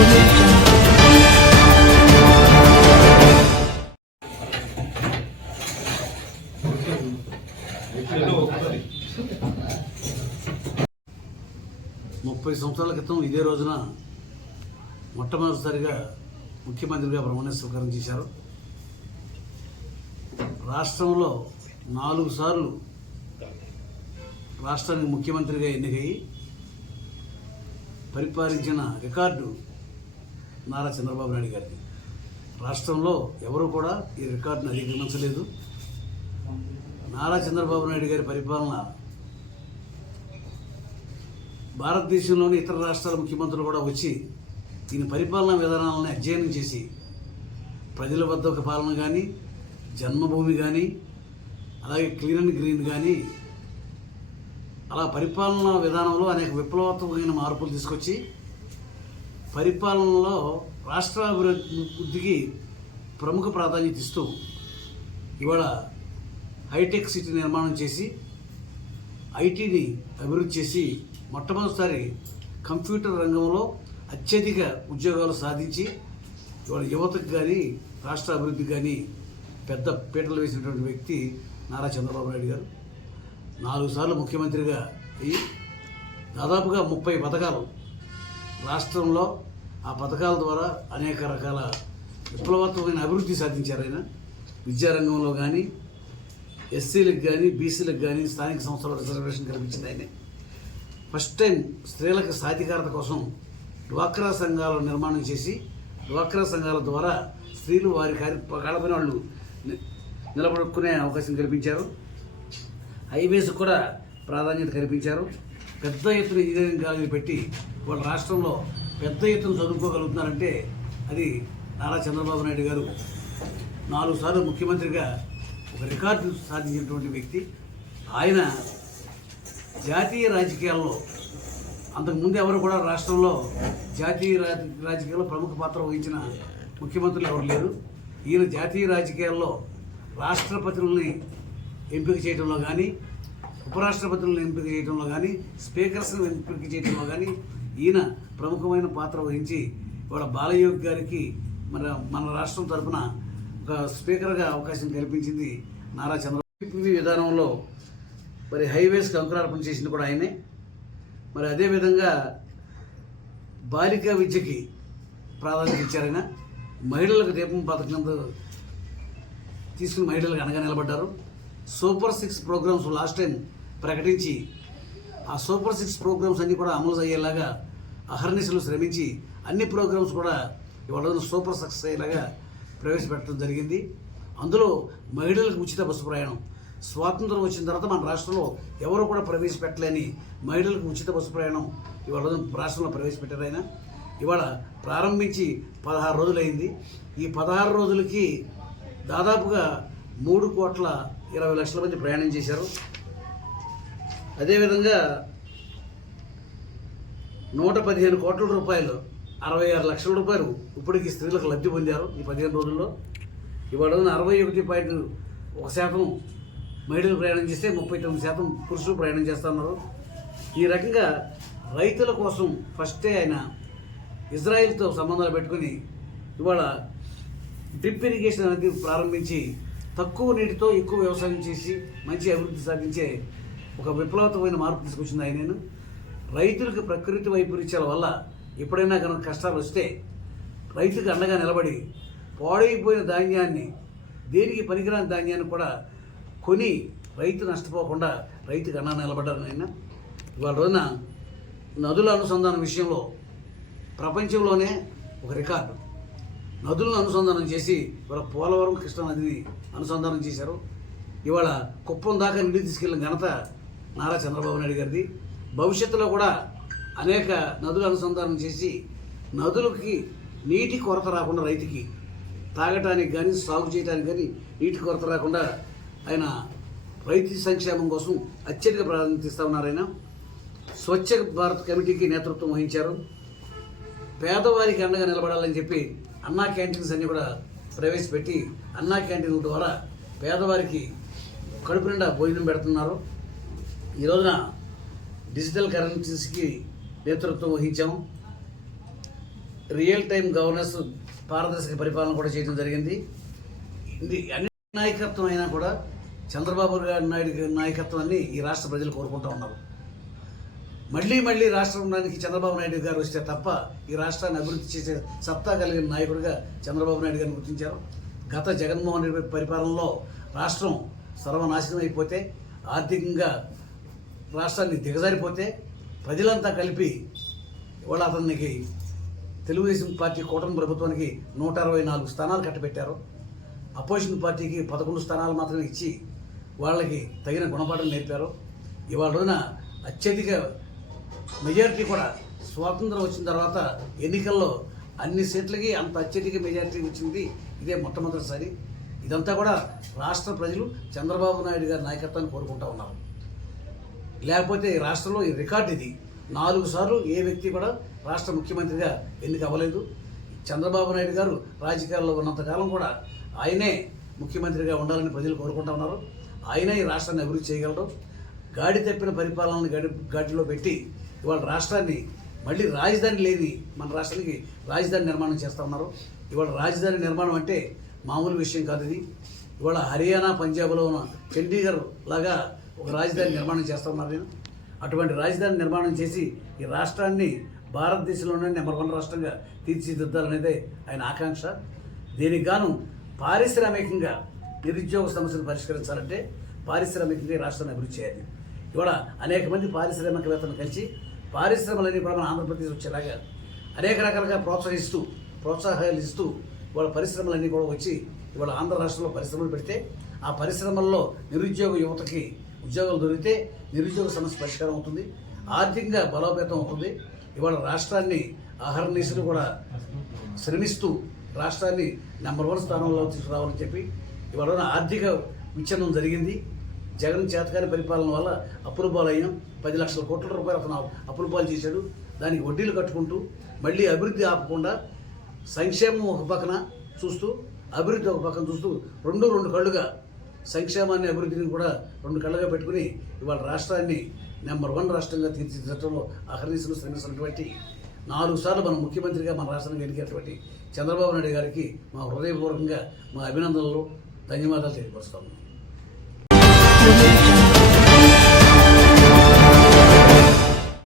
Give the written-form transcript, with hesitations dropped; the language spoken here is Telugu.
30 సంవత్సరాల క్రితం ఇదే రోజున మొట్టమొదటిసారిగా ముఖ్యమంత్రిగా ప్రమాణ స్వీకారం చేశారు. రాష్ట్రంలో 4 సార్లు రాష్ట్రానికి ముఖ్యమంత్రిగా ఎన్నికయ్యి పరిపాలించిన రికార్డు నారా చంద్రబాబు నాయుడు గారిది. రాష్ట్రంలో ఎవరు కూడా ఈ రికార్డును అధిగమించలేదు. నారా చంద్రబాబు నాయుడు గారి పరిపాలన భారతదేశంలోని ఇతర రాష్ట్రాల ముఖ్యమంత్రులు కూడా వచ్చి ఈయన పరిపాలనా విధానాలను అధ్యయనం చేసి ప్రజల వద్ద ఒక పాలన కానీ, జన్మభూమి కానీ, అలాగే క్లీన్ అండ్ గ్రీన్ కానీ, అలా పరిపాలనా విధానంలో అనేక విప్లవాత్మకమైన మార్పులు తీసుకొచ్చి పరిపాలనలో రాష్ట్ర అభివృద్ధికి ప్రముఖ ప్రాధాన్యత ఇస్తూ ఇవాళ హైటెక్ సిటీ నిర్మాణం చేసి ఐటీని అభివృద్ధి చేసి మొట్టమొదటిసారి కంప్యూటర్ రంగంలో అత్యధిక ఉద్యోగాలు సాధించి ఇవాళ యువతకు కానీ రాష్ట్ర అభివృద్ధికి కానీ పెద్ద పీటలు వేసినటువంటి వ్యక్తి నారా చంద్రబాబు నాయుడు గారు. 4 సార్లు ముఖ్యమంత్రిగా అయ్యి దాదాపుగా 30 పథకాలు రాష్ట్రంలో ఆ పథకాల ద్వారా అనేక రకాల విప్లవాత్మకమైన అభివృద్ధి సాధించారు. ఆయన విద్యారంగంలో కానీ, ఎస్సీలకు కానీ, బీసీలకు కానీ స్థానిక సంస్థల రిజర్వేషన్ కల్పించింది ఆయనే. ఫస్ట్ టైం స్త్రీలకు సాధికారత కోసం డ్వాక్రా సంఘాల నిర్మాణం చేసి డ్వాక్రా సంఘాల ద్వారా స్త్రీలు వారి కాళ్ళపైన వాళ్ళు నిలబడుకునే అవకాశం కల్పించారు. హైవేస్ కూడా ప్రాధాన్యత కల్పించారు. పెద్ద ఎత్తున ఇంజనీరింగ్ కాలేజీలు పెట్టి వాళ్ళ రాష్ట్రంలో పెద్ద ఎత్తున చదువుకోగలుగుతున్నారంటే అది నారా చంద్రబాబు నాయుడు గారు 4 సార్లు ముఖ్యమంత్రిగా ఒక రికార్డు సాధించినటువంటి వ్యక్తి. ఆయన జాతీయ రాజకీయాల్లో అంతకుముందు ఎవరు కూడా రాష్ట్రంలో జాతీయ రాజకీయాల్లో ప్రముఖ పాత్ర వహించిన ముఖ్యమంత్రులు ఎవరు లేరు. ఈయన జాతీయ రాజకీయాల్లో రాష్ట్రపతులని ఎంపిక చేయడంలో కానీ, ఉపరాష్ట్రపతులను ఎంపిక చేయడంలో కానీ, స్పీకర్స్ని ఎంపిక చేయడంలో కానీ ఈయన ప్రముఖమైన పాత్ర వహించి ఇవాళ బాలయోగి గారికి మన రాష్ట్రం తరఫున ఒక స్పీకర్గా అవకాశం కల్పించింది నారా చంద్రబాబు. విధానంలో మరి హైవేస్కి అంకురార్పణ చేసింది కూడా ఆయనే. మరి అదేవిధంగా బాలికా విద్యకి ప్రాధాన్యత ఇచ్చారైనా. మహిళలకు దీపం పథకంతో తీసుకుని మహిళలకు అండగా నిలబడ్డారు. సూపర్ 6 ప్రోగ్రామ్స్ లాస్ట్ టైం ప్రకటించి ఆ సూపర్ 6 ప్రోగ్రామ్స్ అన్నీ కూడా అమలు అయ్యేలాగా అహర్నిశలు శ్రమించి అన్ని ప్రోగ్రామ్స్ కూడా ఇవాళ సూపర్ సక్సెస్ అయ్యేలాగా ప్రవేశపెట్టడం జరిగింది. అందులో మహిళలకు ఉచిత బస్సు ప్రయాణం స్వాతంత్రం వచ్చిన తర్వాత మన రాష్ట్రంలో ఎవరు కూడా ప్రవేశపెట్టలేని మహిళలకు ఉచిత బస్సు ప్రయాణం ఇవాళ రాష్ట్రంలో ప్రవేశపెట్టారు ఆయన. ఇవాళ ప్రారంభించి 16 రోజులైంది. ఈ 16 రోజులకి దాదాపుగా 3,20,00,000 మంది ప్రయాణం చేశారు. అదేవిధంగా 115 కోట్ల రూపాయలు 66 లక్షల రూపాయలు ఇప్పటికీ స్త్రీలకు లబ్ధి పొందారు ఈ 15 రోజుల్లో. ఇవాళ 61% మహిళలు ప్రయాణం చేస్తే 39% పురుషులు ప్రయాణం చేస్తున్నారు. ఈ రకంగా రైతుల కోసం ఫస్టే ఆయన ఇజ్రాయిల్తో సంబంధాలు పెట్టుకుని ఇవాళ డ్రిప్ ఇరిగేషన్ అనేది ప్రారంభించి తక్కువ నీటితో ఎక్కువ వ్యవసాయం చేసి మంచి అభివృద్ధి సాధించే ఒక విప్లవాత్మకమైన మార్పు తీసుకొచ్చింది ఆయన. రైతులకు ప్రకృతి వైపరీత్యాల వల్ల ఎప్పుడైనా కనుక కష్టాలు వస్తే రైతుకు అండగా నిలబడి పాడైపోయిన ధాన్యాన్ని, దేనికి పనికిరాని ధాన్యాన్ని కూడా కొని రైతు నష్టపోకుండా రైతుకు అండగా నిలబడ్డారు ఆయన. ఇవాళ రోజున నదుల అనుసంధానం విషయంలో ప్రపంచంలోనే ఒక రికార్డు. నదులను అనుసంధానం చేసి ఇవాళ పోలవరం కృష్ణా నదిని అనుసంధానం చేశారు. ఇవాళ కుప్పం దాకా నీళ్ళు తీసుకెళ్లిన ఘనత నారా చంద్రబాబు నాయుడు గారిది. భవిష్యత్తులో కూడా అనేక నదులు అనుసంధానం చేసి నదులకి నీటి కొరత రాకుండా రైతుకి తాగటానికి కానీ, సాగు చేయడానికి కానీ నీటి కొరత రాకుండా ఆయన రైతు సంక్షేమం కోసం అత్యధిక ప్రాధాన్యత ఇస్తా ఉన్నారు. ఆయన స్వచ్ఛ భారత్ కమిటీకి నేతృత్వం వహించారు. పేదవారికి అండగా నిలబడాలని చెప్పి అన్నా క్యాంటీన్స్ అన్నీ కూడా ప్రవేశపెట్టి అన్నా క్యాంటీన్ల ద్వారా పేదవారికి కడుపు నిండా భోజనం పెడుతున్నారు. ఈ రోజున డిజిటల్ కరెన్సీస్కి నేతృత్వం వహించాము. రియల్ టైం గవర్నెన్స్, పారదర్శక పరిపాలన కూడా చేయడం జరిగింది. ఇది అన్ని నాయకత్వం అయినా కూడా చంద్రబాబు నాయుడు గారి నాయకత్వాన్ని ఈ రాష్ట్ర ప్రజలు కోరుకుంటూ ఉన్నారు. మళ్ళీ రాష్ట్రానికి చంద్రబాబు నాయుడు గారు వస్తే తప్ప ఈ రాష్ట్రాన్ని అభివృద్ధి చేసే సత్తా కలిగిన నాయకుడిగా చంద్రబాబు నాయుడు గారిని గుర్తించారు. గత జగన్మోహన్ రెడ్డి పరిపాలనలో రాష్ట్రం సర్వనాశనం అయిపోతే, ఆర్థికంగా రాష్ట్రాన్ని దిగజారిపోతే ప్రజలంతా కలిపి ఇవాళ అతనికి తెలుగుదేశం పార్టీ కూటమి ప్రభుత్వానికి 164 స్థానాలు కట్టబెట్టారు. అపోజిషన్ పార్టీకి 11 స్థానాలు మాత్రమే ఇచ్చి వాళ్ళకి తగిన గుణపాఠం నేర్పారు. ఇవాళ రోజున అత్యధిక మెజారిటీ కూడా స్వాతంత్రం వచ్చిన తర్వాత ఎన్నికల్లో అన్ని సీట్లకి అంత అత్యధిక మెజారిటీ వచ్చింది ఇదే మొట్టమొదటిసారి. ఇదంతా కూడా రాష్ట్ర ప్రజలు చంద్రబాబు నాయుడు గారి నాయకత్వాన్ని కోరుకుంటూ ఉన్నారు. లేకపోతే రాష్ట్రంలో ఈ రికార్డు ఇది. 4 సార్లు ఏ వ్యక్తి కూడా రాష్ట్ర ముఖ్యమంత్రిగా ఎన్నిక అవ్వలేదు. చంద్రబాబు నాయుడు గారు రాజకీయాల్లో ఉన్నంతకాలం కూడా ఆయనే ముఖ్యమంత్రిగా ఉండాలని ప్రజలు కోరుకుంటూ ఉన్నారు. ఆయనే ఈ రాష్ట్రాన్ని అభివృద్ధి చేయగలరు. గాడి తప్పిన పరిపాలనను గాడిలో పెట్టి ఇవాళ రాష్ట్రాన్ని మళ్ళీ రాజధాని లేని మన రాష్ట్రానికి రాజధాని నిర్మాణం చేస్తూ ఉన్నారు. ఇవాళ రాజధాని నిర్మాణం అంటే మామూలు విషయం కాదు. ఇది ఇవాళ హర్యానా, పంజాబ్లో ఉన్న చండీగఢ్ లాగా ఒక రాజధాని నిర్మాణం చేస్తూ ఉన్నారు. నేను అటువంటి రాజధాని నిర్మాణం చేసి ఈ రాష్ట్రాన్ని భారతదేశంలోనే నెంబర్ 1 రాష్ట్రంగా తీర్చిదిద్దాలనేదే ఆయన ఆకాంక్ష. దీనికి గాను పారిశ్రామికంగా నిరుద్యోగ సమస్యను పరిష్కరించాలంటే పారిశ్రామికంగా ఈ రాష్ట్రాన్ని అభివృద్ధి చేయాలి. ఇవాళ అనేక మంది పారిశ్రామికవేత్తలను కలిసి పారిశ్రమలన్నీ కూడా మన ఆంధ్రప్రదేశ్ వచ్చేలాగా అనేక రకాలుగా ప్రోత్సాహాలు ఇస్తూ ఇవాళ పరిశ్రమలన్నీ కూడా వచ్చి ఇవాళ ఆంధ్ర రాష్ట్రంలో పరిశ్రమలు పెడితే ఆ పరిశ్రమల్లో నిరుద్యోగ యువతకి ఉద్యోగాలు దొరికితే నిరుద్యోగ సమస్య పరిష్కారం అవుతుంది, ఆర్థికంగా బలోపేతం అవుతుంది. ఇవాళ రాష్ట్రాన్ని అహర్నిశలు కూడా శ్రమిస్తూ రాష్ట్రాన్ని నెంబర్ 1 స్థానంలో తీసుకురావాలని చెప్పి ఇవాళ ఆర్థిక విచ్ఛిన్నం జరిగింది. జగన్ చేతకాని పరిపాలన వల్ల అప్పుల పాలయ్యాం. 10 లక్షల కోట్ల రూపాయలు అతను అప్పుల పాలు చేశాడు. దానికి వడ్డీలు కట్టుకుంటూ మళ్ళీ అభివృద్ధి ఆపకుండా సంక్షేమం ఒక పక్కన చూస్తూ అభివృద్ధి ఒక పక్కన చూస్తూ రెండు కళ్ళుగా సంక్షేమాన్ని అభివృద్ధిని కూడా 2 కళ్ళుగా పెట్టుకుని ఇవాళ రాష్ట్రాన్ని నెంబర్ 1 రాష్ట్రంగా తీర్చిదిద్దడంలో అహర్నిశలు శ్రమిస్తున్నటువంటి 4 సార్లు మన ముఖ్యమంత్రిగా మన రాష్ట్రానికి ఎన్నికైనటువంటి చంద్రబాబు నాయుడు గారికి మా హృదయపూర్వకంగా మా అభినందనలు, ధన్యవాదాలు తెలియపరుస్తాము.